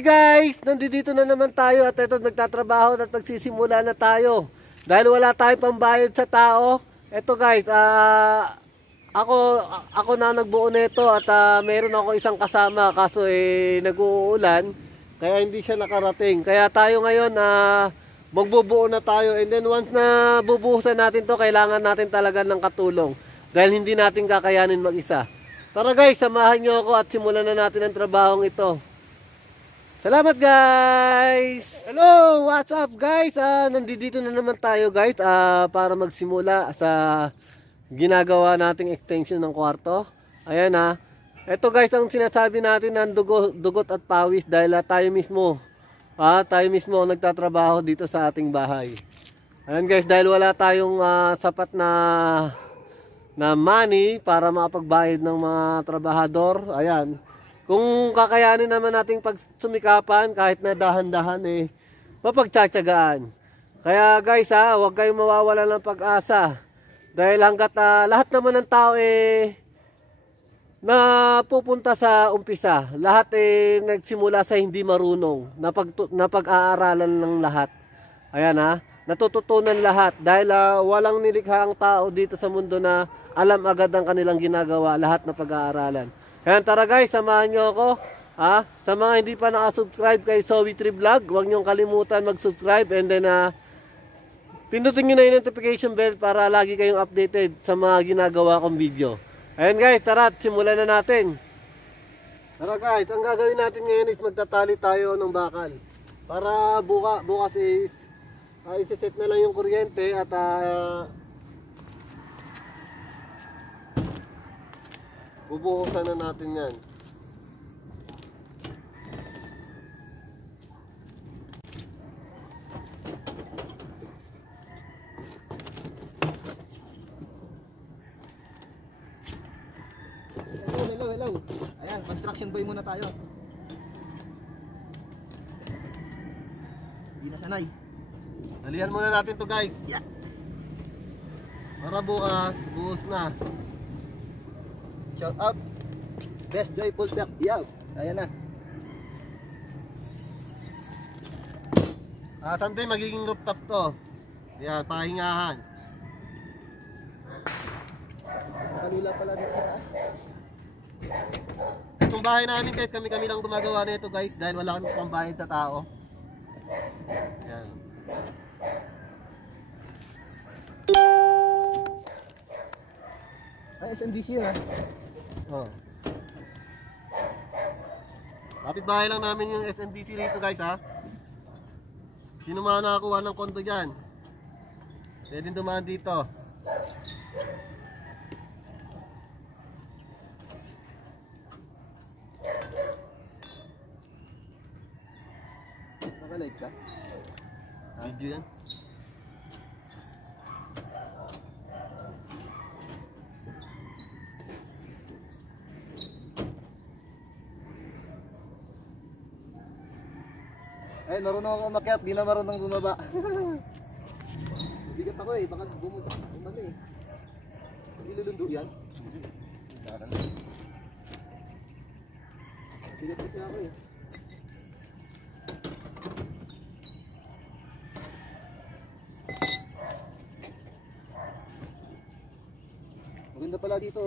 Hey guys, nandito na naman tayo at ito nagtatrabaho at magsisimula na tayo. Dahil wala tayong pambayad sa tao. Ito guys, ako na nagbuo nito at meron ako isang kasama kaso nag-uulan kaya hindi siya nakarating. Kaya tayo ngayon magbubuo na tayo, and then once na bubuhusan natin to, kailangan natin talaga ng katulong dahil hindi natin kakayanin mag-isa. Tara guys, samahan nyo ako at simulan na natin ang trabahong ito. Salamat guys! Hello! What's up guys? Nandito na naman tayo guys para magsimula sa ginagawa nating extension ng kwarto. Ayan ito guys ang sinasabi natin ng dugot at pawis dahil tayo mismo ang nagtatrabaho dito sa ating bahay. Ayan guys, dahil wala tayong sapat na money para makapagbayad ng mga trabahador. Ayan. Kung kakayanin naman nating pagsumikapan kahit na dahan-dahan mapagtsatsagaan. Kaya guys huwag kayong mawawala ng pag-asa. Dahil hanggat lahat naman ng tao na pupunta sa umpisa. Lahat nagsimula sa hindi marunong. Napag-aaralan ng lahat. Ayan natututunan lahat. Dahil walang nilikha ang tao dito sa mundo na alam agad ang kanilang ginagawa. Lahat na pag-aaralan. Kaya tara guys, samahan nyo ako. Sa mga hindi pa nakasubscribe kay Zoe3 Vlog, huwag nyo kalimutan mag-subscribe, and then pindutin nyo na yung notification bell para lagi kayong updated sa mga ginagawa kong video. Ayan guys, tara, simulan na natin. Tara guys, ang gagawin natin ngayon is magtatali tayo ng bakal. Para bukas is isiset na lang yung kuryente at bubuhusan na natin yan. Hello. Ayan, construction boy muna tayo. Hindi na sanay. Dalihan muna natin to guys. Yeah. Para bukas, buhos na. Shout out Best Joyful Tech. Yeah. Ayan na. Someday magiging rooftop to. Yan, pahingahan. Kanila pala dito sa taas. Itong bahay namin guys, kami lang gumagawa nito guys dahil wala kami pambayad sa tao. Yan. Ay, SMDC yun Kapit bahay lang namin yung SMDC rito guys Sino mga nakakuha ng kondo dyan, pwede dumaan dito. Naka-live ka? Video yan. Ay, marunong ako umakyat, di na marunong bumaba. Bigat ako baka bumuta. Hindi lulundo yan. Bigat kasi ako Maganda pala dito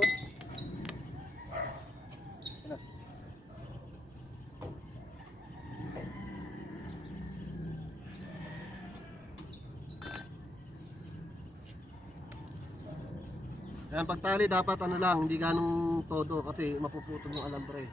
Ano? Ang pagtali dapat ano lang, hindi ganong todo kasi mapuputol yung alambre.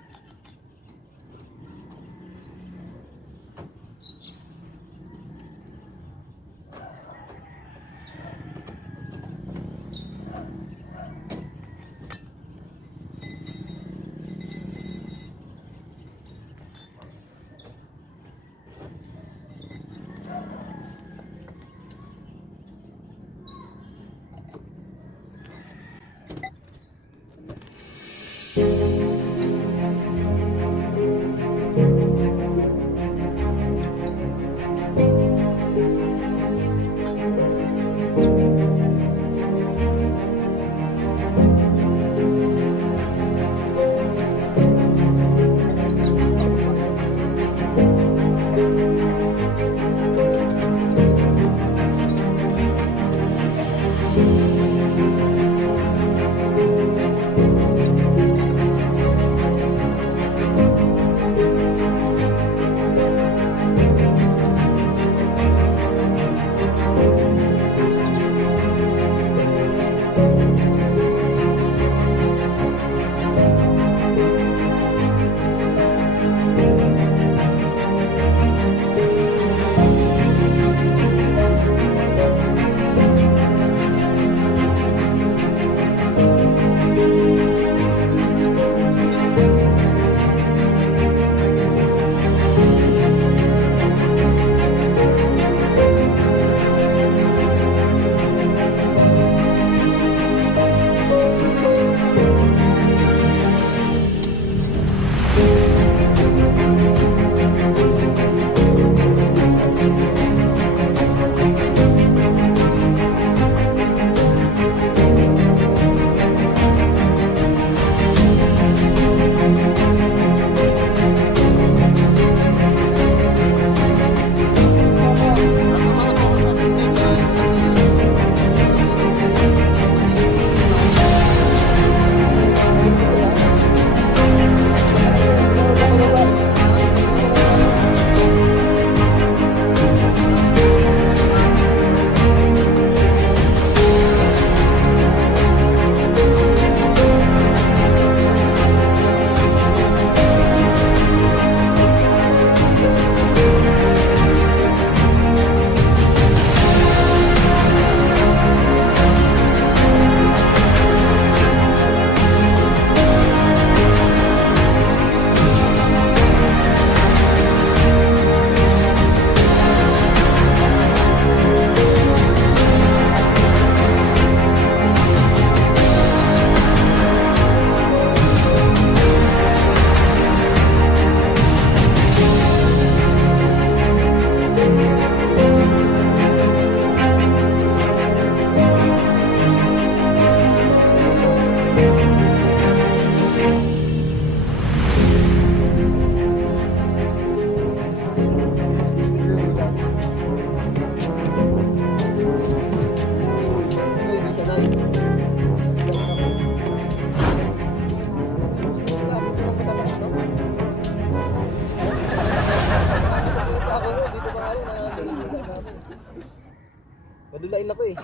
Madulain ako eh.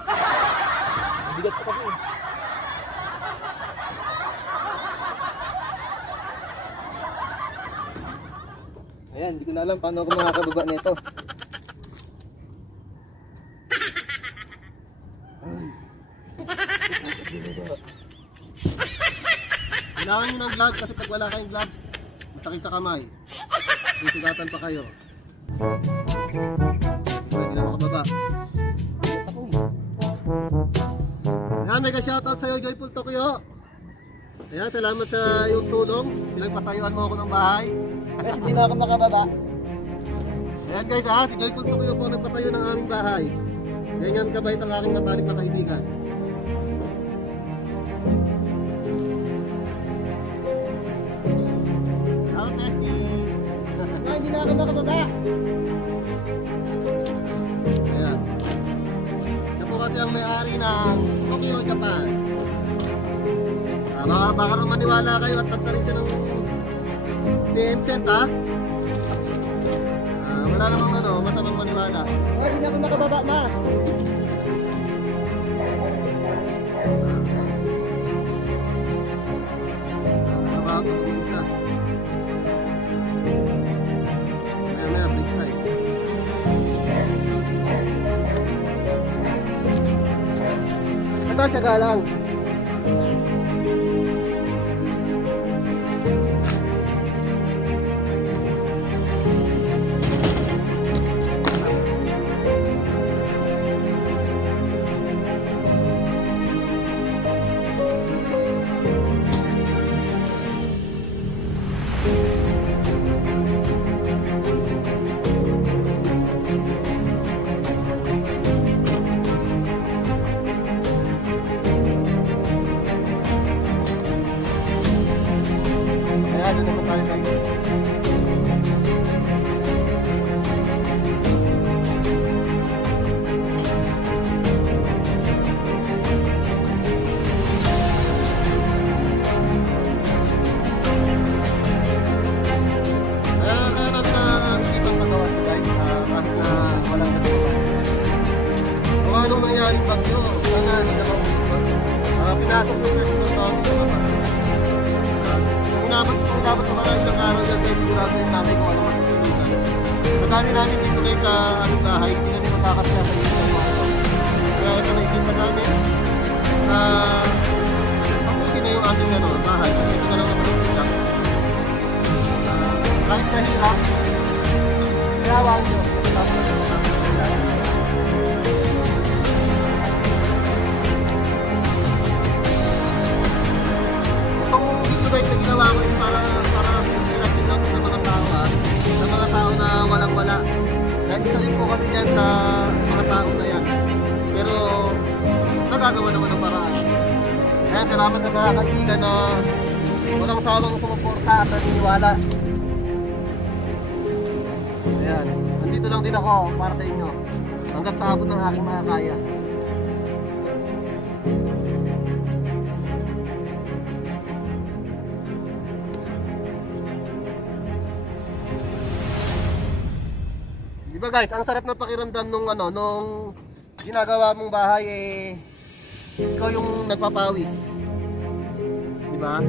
Bigat pa kasi eh. Ayan, hindi ko na alam paano ako makakababa nito. Kailangan nyo ng gloves kasi pag wala kayong gloves, masakit sa kamay. Susugatan pa kayo. Hindi na makababa. Ayan, mega shoutout sa'yo, Joyful Tokyo. Ayan, salamat sa iyong tulong. Pinagpatayuan mo ako ng bahay. Kasi hindi na ako makababa. Ayan guys ha, si Joyful Tokyo po nagpatayo ng aming bahay. Ganyan kabait ang aking matalik na kaibigan. Salamat testing. Hindi na ako makababa. Ayan. Siya po kasi ang may-ari ng Tokyo, Japan. Baka naman maniwala kayo at tanda rin siya ng PM set ha. Wala namang masamang maniwala. Hindi na ako makababa, mas. tsaga lang. Doon naman tayo guys. Kaya natin na pagawa ito guys, kahit na walang ganito. Kung anong nangyaring bagyo, sana hindi na maulit. Pinasok yung first naman. Dapat sa mga isang araw dyan kayo sigurado yung nanay ko ano matutulugan. Madami namin dito kayo sa anong bahay, hindi kami makakasya sa iyo ng mga ito. Kaya ito naisip namin na papusin na yung aming bahay. Ito na lang naman ang siya. Kahit na hirap, kayawaan nyo. Guys, na ginawa ko yun para hirapin lang sa mga tao sa mga tao na walang-wala. Dahil isa rin po kami dyan sa mga tao na yan. Pero nagagawa naman ang paraan. Kaya salamat sa mga kaibigan na walang sawang sumuporta at naniniwala. Ayan, nandito lang din ako para sa inyo. Hanggang sa abot ng aking makakaya. Diba guys, ang sarap ng pakiramdam nung ginagawa mong bahay ikaw yung nagpapawis. Diba?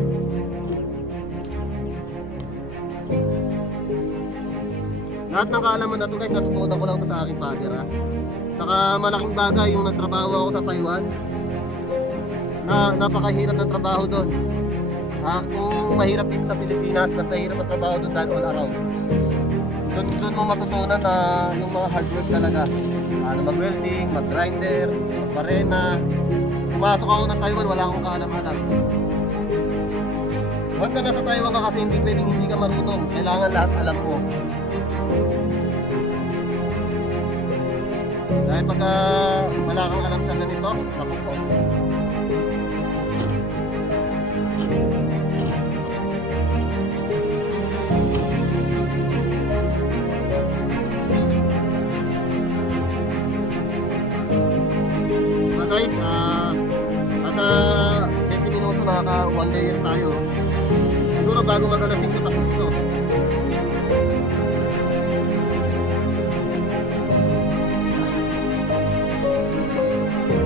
Lahat ng kaalaman na to guys, natutunan ko lang to sa aking father ha. Saka malaking bagay yung nagtrabaho ako sa Taiwan. Napakahirap ng trabaho doon. Kung mahirap dito sa Pilipinas, mas mahirap ang trabaho doon dahil all around. Doon mo matutunan na yung mga hard work talaga. Mag-welding, mag-grinder, mag-barena. Pumasok ako ng Taiwan, wala akong kaalam-alam. Huwag ka na sa Taiwan ka kasi hindi pwedeng hindi ka marunong. Kailangan lahat alam mo. Dahil pagka wala kang alam sa ganito, tapos po. Guys, kada 20 minuto nakaka 1 layer tayo. Siguro bago mag-alas 5 tapos ito.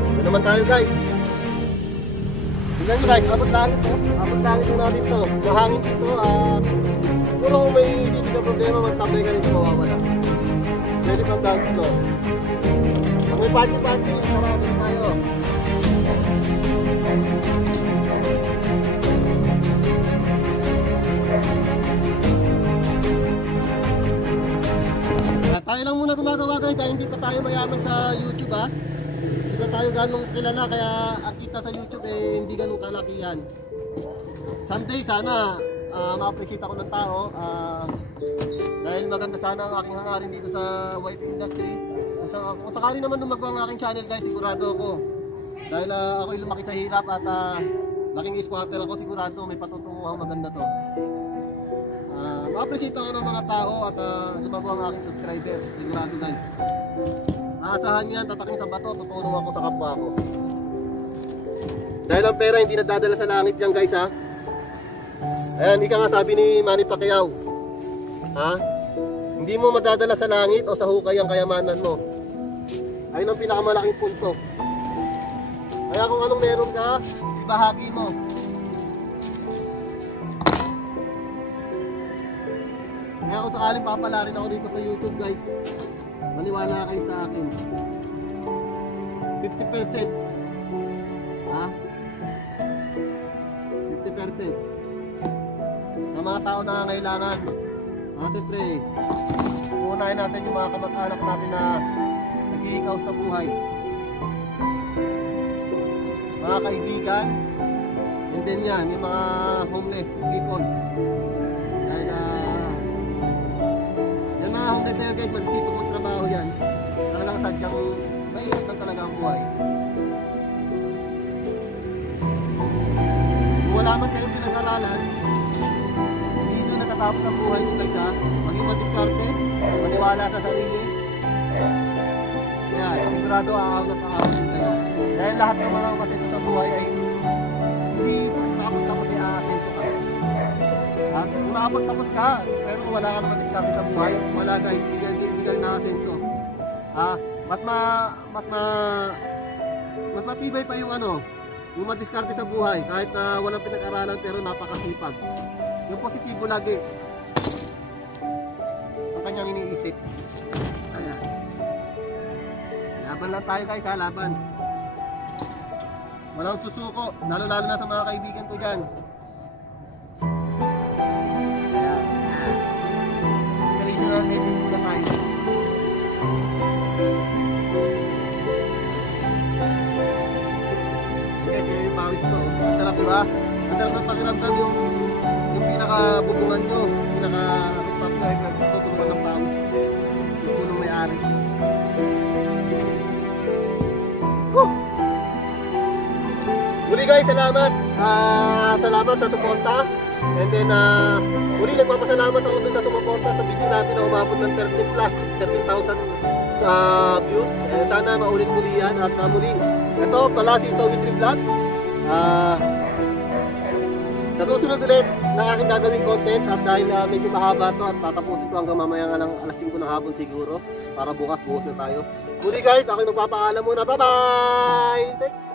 Ito naman tayo guys. Tingnan nyo guys, abot langit to. Abot langit yung natin to. Mahangin dito. Siguro kung may hindi ka problema, magtabay ka nito mawawala. Pwede pang dance floor. May panty-panty, sarado tayo. Tayo lang muna gumagawa guys, dahil hindi pa tayo mayaman sa YouTube ha. Hindi pa tayo ganong kilala, kaya ang kita sa YouTube hindi ganong kalakihan. Someday sana ma-appreciate ako ng tao dahil maganda sana ang aking hangarin dito sa white industry. Kung sakali naman nung magawa ng aking channel guys, sigurado ako. Dahil ako'y lumaki sa hirap at laking squatter ako, sigurado may patutunguhang maganda to. Ma-appreciate ako ng mga tao at lumagawa ang aking subscriber, sigurado guys. Aasahan yan, tataking sa bato, tutulong ako sa kapwa ko. Dahil ang pera hindi nadadala sa langit yan guys ha. Ayan, ika nga sabi ni Manny Pacquiao. Ha? Hindi mo madadala sa langit o sa hukay ang kayamanan mo. Ayun ang pinakamalaking punto. Kaya kung anong meron ka, ibahagi mo. Kaya kung sakaling papalarin ako dito sa YouTube guys, maniwala kayo sa akin. 50%. Ha? 50%. Sa mga tao na nangangailangan. Siyempre, uunahin natin yung mga kamag-anak natin na nag-iikaw sa buhay. Mga kaibigan, and then yan, yung mga homeless people. Dahil yung mga homeless na yan guys, magsisipag magtrabaho yan. Talagang sadyang mahirap lang talaga ang buhay. Kung wala man kayong pinag-aralan, hindi nyo natatapos ang buhay nyo guys ha. Maging madiskarte, maniwala sa sarili. Yan, sigurado aaw na aaw din kayo. Dahil lahat ng mga umatito sa buhay ay hindi nakapagtapos ay aasenso ka. Ha? Kung nakapagtapos ka, pero wala ka naman diskarte sa buhay, wala guys, hindi ka na-asenso. Ha? Mas matibay pa yung yung madiskarte sa buhay, kahit na walang pinag-aralan pero napakasipag. Yung positibo lagi ang kanyang iniisip. Ayan. Laban lang tayo guys ha, laban. Walang susuko, lalo-lalo na sa mga kaibigan ko dyan. Ayan. Inspirational message muna tayo. Yung pawis ko. Ang sarap diba? Ang sarap ng pakiramdam yung pinaka-bubungan nyo, pinaka-top nyo ay pinagtutulungan ng pawis. Yung punong may-ari. Muli guys, salamat. Salamat sa suporta. And then, muli nagpapasalamat ako dun sa sumuporta sa video natin na umabot ng 13,000 views. Sana maulit muli yan. At muli, ito pala si Sowitry Vlog. Sa susunod ulit na aking gagawing content at dahil medyo mahaba to at tatapusin ko hanggang mamaya nga ng alas 5 ng hapon siguro para bukas na tayo. Muli guys, ako'y magpapaalam muna. Bye bye!